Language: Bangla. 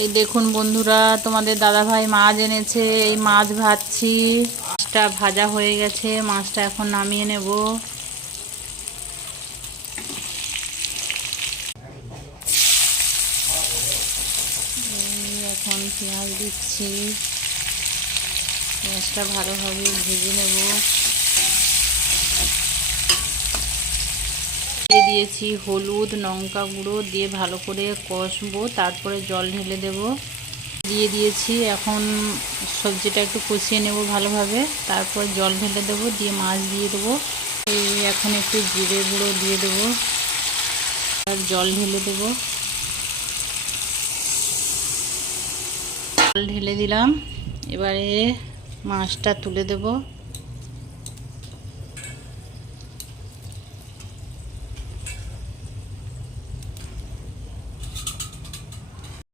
এই দেখুন বন্ধুরা, তোমাদের দাদাভাই মাছ এনেছে, এই মাছ ভাজছি। মাছটা ভাজা হয়ে গেছে, মাছটা এখন নামিয়ে নেব। এখন পেঁয়াজ দিচ্ছি, পেঁয়াজটা ভালোভাবে ভেজে নেব। দিয়ে দিয়েছি হলুদ লঙ্কা গুঁড়ো, দিয়ে ভালো করে কষবো, তারপরে জল ঢেলে দেব। দিয়ে দিয়েছি, এখন সবজিটা একটু কষিয়ে নেব ভালোভাবে, তারপর জল ঢেলে দেবো, দিয়ে মাছ দিয়ে দেবো। এই এখন একটু জিরে গুঁড়ো দিয়ে দেবো আর জল ঢেলে দেবো। জল ঢেলে দিলাম, এবারে মাছটা তুলে দেব।